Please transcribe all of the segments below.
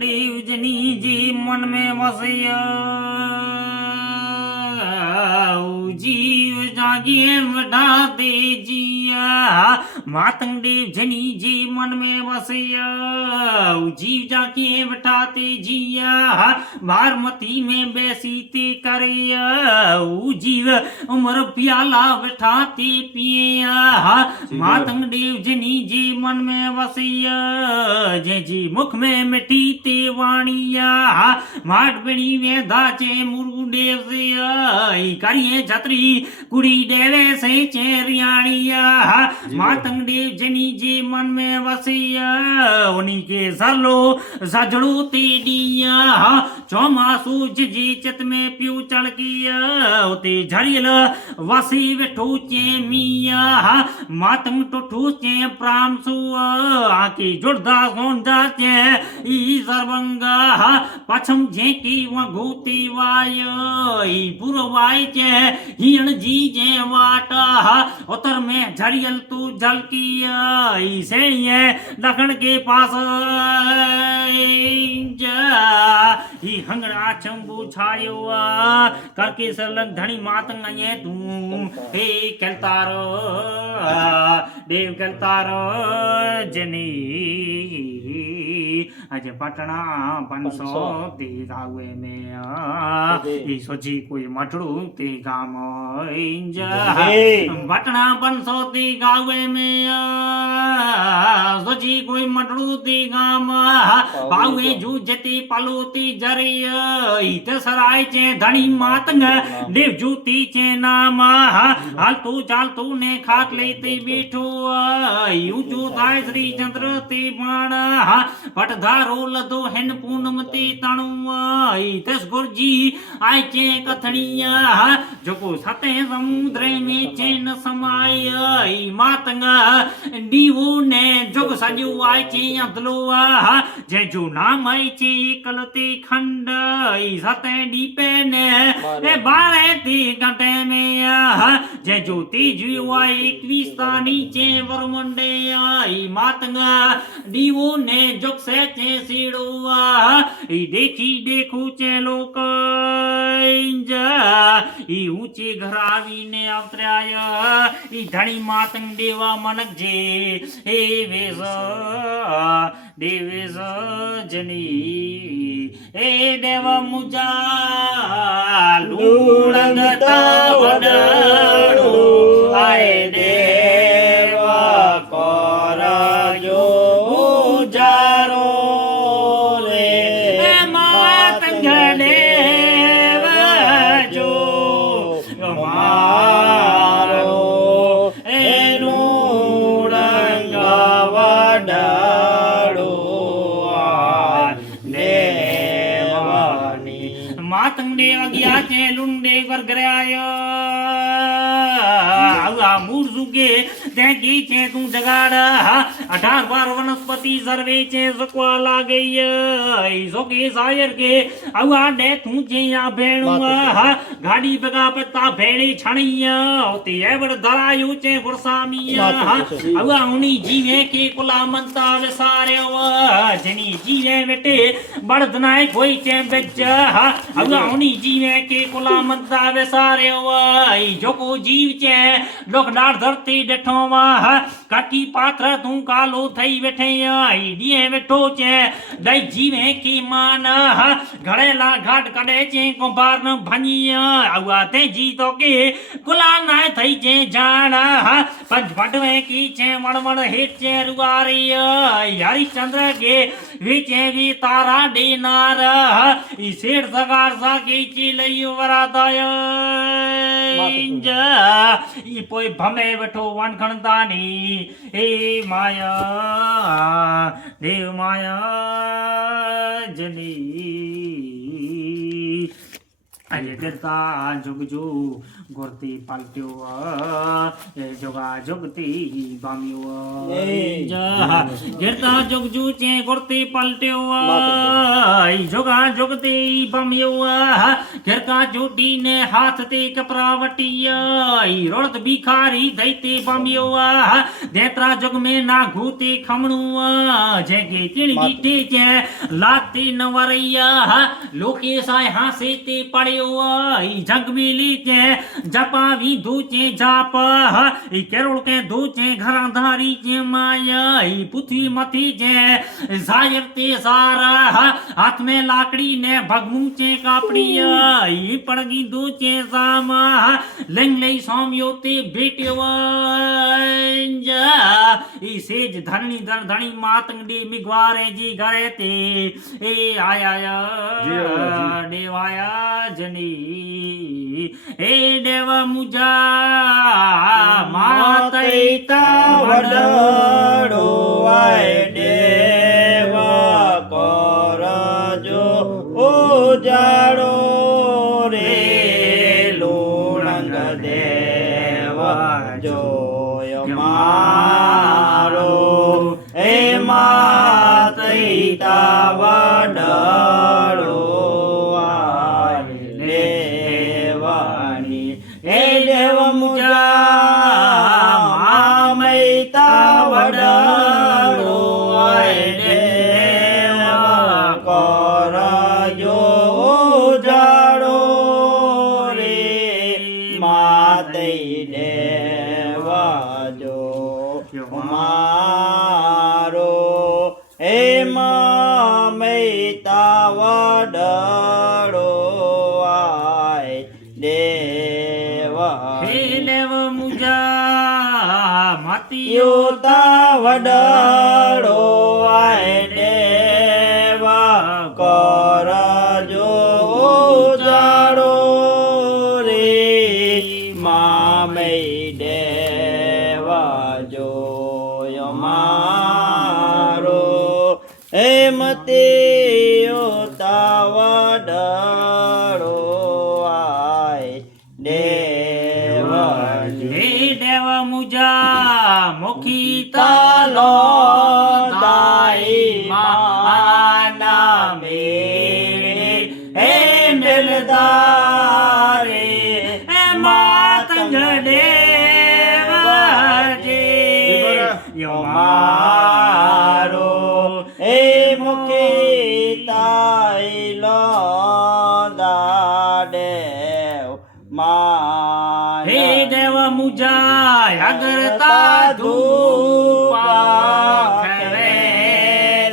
देवजनी जी मन में वसिया जीव जागिए बढ़ाते जिया मातंग देव जनी जी मन में वसिया जीव जागिए बैठाते जिया बारमती में बैसीते करिया जीव उम्र प्याला बैठाते पिया मातंग देव जनी जी मन में वसिया जे जी मुख में मिठी ते वाणिया माट बड़ी में दाचे मुरु देव से करिए छतरी कुड़ी देवे से चेरियाणिया मातंग देव जनी जी मन में वसिया उन्हीं के सरलो सजड़ो ते दिया चौमासु जी चित में प्यू चढ़किया उते झड़ियल वसी वेठो चे मिया मातंग टोठो चे प्राम सु आके जुड़दा सोंदा चे ई सर्वंगा पछम झेकी वघोती वाय पुरवाय चे हिरण जी जे वाटा उतर में झड़ियल तू झलकिया ई सेणिए दखण के पास ही हंगड़ा चंबू छायो करके सरलंग धनी मातंग ये तू हे कलतारो देव कलतारो जनी अज पटना 500 ती गावे में ई सोची कोई मटड़ू ती गाम इंज पटना 500 ती गावे में सोची कोई मटड़ू ती गाम बावे जूझती पलोती जरिया इत सराय चे धनी मातंग देव जूती चे नाम हाल तू चाल तू ने खाट लेती बैठो ऊंचो थाय श्री चंद्र ती बाण पटधारो लदो हेन पूनमती तणु तस गुरजी आय चे कथड़िया जोको सते समुद्र में चैन समाय मातंग दीवो ने जोग सजो आय चे अदलो जय जो नाम आई चे कलते खंड सते दीपे ने बारे ती घटे में जय जो तेजु आई 21 नीचे वरमंडे आई मातंग दीवो ने जोग से चे सीड़ो देखी देखू चे लोक ई ऊंचे घर आवीने अवतराया ई धनी मातंग देवा मनक जे हे वेस देवेश जनी हे देव मुजा लूणगता वडाड़ो आए देव करजो उजारो रे मातंग देव जो मारो एनु रंगा वडाड़ो मातंग देव गया चे लुंडे वर गरायो मूर सुगे तेकी चे तू जगाड़ 18 बार वनस्पति सर्वे चे सकवा लागई सोके शायर के अवा दे तू चे या भेणु गाड़ी बगा पता भेणी छणिया ओते एवड़ धरायो चे गुरसामिया अवा उनी जीवे के कुला मनता विसारयो जनी जीवे बेटे बड़दनाय कोई चे बेच अवा उनी जीवे के कुला मनता विसारयो जोको जीव चे लोक डार धरती डठो काटी पात्र तू कालो थई वेठे आई दिए वेठो चे दई जीवे की मान घड़ेला घाट कड़े चे कुंभार न भनिया आवा ते जी तो के कुला ना थई चे जान पंच भटवे की चे मड़मड़ हेट चे रुआरी यारी चंद्र के विचे भी तारा डे नार ई सेठ सगार सा के ची लइयो वरादाय ई पोई भमे वठो वन खणदानी हे माया देव माया जनी આજે દેતા જોગજો ગોરતી પાલટ્યો એ જોગા જોગતી બામ્યો જેરતા જોગજુ ચે ગોરતી પાલટ્યો એ જોગા જોગતી બામ્યો ઘેરકા જોટી ને હાથ તે કપરાવટિયા ઈ રોળત ભિખારી દૈતે બામ્યો દેત્રા જગ મે ના ઘૂતે ખમણું જે કે તીણ ગીટે છે લાતે નવરૈયા લોકે સાય હાસે તે પડ્યો ઈ જગ મિલી છે જપાવી ધૂચે જાપ ઈ કેરોળ કે ધૂચે ઘરા ધારી છે માયા ઈ પૃથ્વી મથી છે જાયર તે સારા હાથ મે લાકડી ને ભગમું છે કાપડી ઈ પડગી ધૂચે સામા લંગ લઈ સોમ્યો તે ભેટ્યો ઈ સેજ ધરણી ધરણી માતંગડી મિગવારે જી ઘરે તે એ આયા દેવાયા જની એ દેવ મુજા માતૈતા વડડો આય દેવ કરજો ઉજાડો રે લુણંગ દેવ જોય મારો એ માતૈતા વડડો આય દેવાની એ દેવ મુજા મામૈતા વડડો આય દેવ કરજો ઉજાડો રે માતૈ દેવ જો મારો એ મામૈતા વડડો આય દેવ હે દેવ મુજા માતી યોતા વડડો આય દેવ કરજો ઉજાડો રે મામૈ દેવ જોય મારો મતે યોતા વડડો આય દેવ હે દેવ મુજા મુખી તાલો તાલો દાઈ માના મેરે હે મિલદારે હે માતંગ દેવ યો મારો એ મુખી તાઈલો દાડેવ હે દેવ મુજા અગરતા ધૂપા ખરે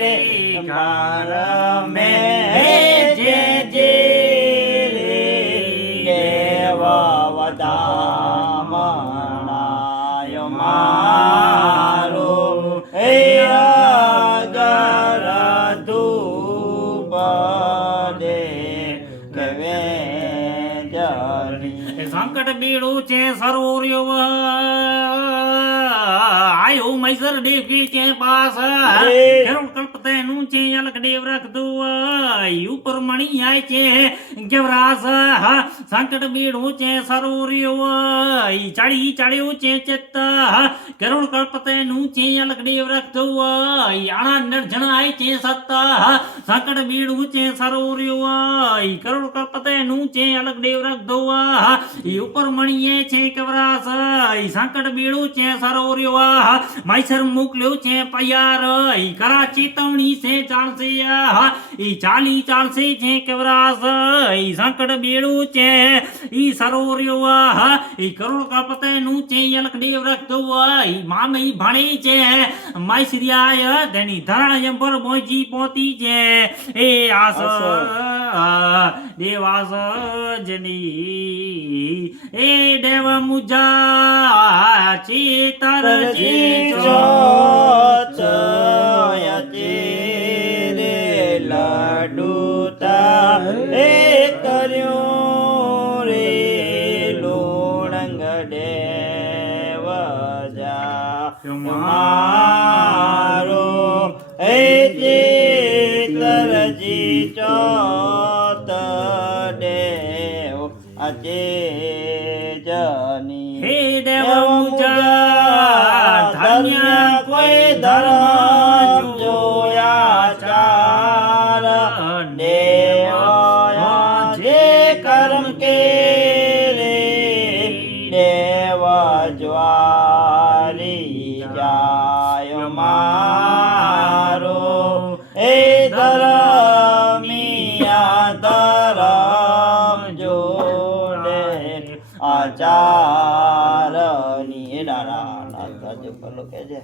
રે ઘર મે જે જે દેવ વધામણાય મારો એ અગર ધૂપ દે કવે જરી સંકટ બીડું છે સરોર્યો આયો મૈસર દેવ કી છે પાસ કરુણ કલ્પ તેનું છે અલગ દેવ રખ દો ઉપર મણી આય છે ગવરાસ સંકટ બીડું છે સરોર્યો ચાળી ચાળ્યું છે ચિત્ત કરુણ કલ્પ તેનું છે અલગ દેવ રખ દો આણા નિર્જણ આય છે સત્ત સંકટ બીડું છે સરોર્યો કરુણ કલ્પ તેનું છે અલગ દેવ રખ દો ઉપર મણીએ છે કવરાસ સંકટ બીડું છે સરોર્યો માઈસર મોકલ્યો છે પૈયાર કરા ચેતવણી છે ચાલશે ચાલી ચાલશે છે કવરાસ સંકટ બીડું છે સરોર્યો કરોડ કપતે નું છે અલક દેવ રખતો મામઈ ભણે છે માઈસરિયા તેની ધરાય પર મોજી પોતી છે એ આસ દેવાસ જની એ દેવ મુજા ચેતર લાડુતા એ કર્યો રે લોણંગ દેવ જા મારો એ ચેતરજી ચોત દેવ ચેજની હે દેવ મુજા ધન્ય કોઈ ધર્મ જોયા ચાર દેવ જે કર્મ કે રે દેવ જ્વારી જાય મારો એ ધરમિયા ધરમ જોડે આચારની દાડા કે છે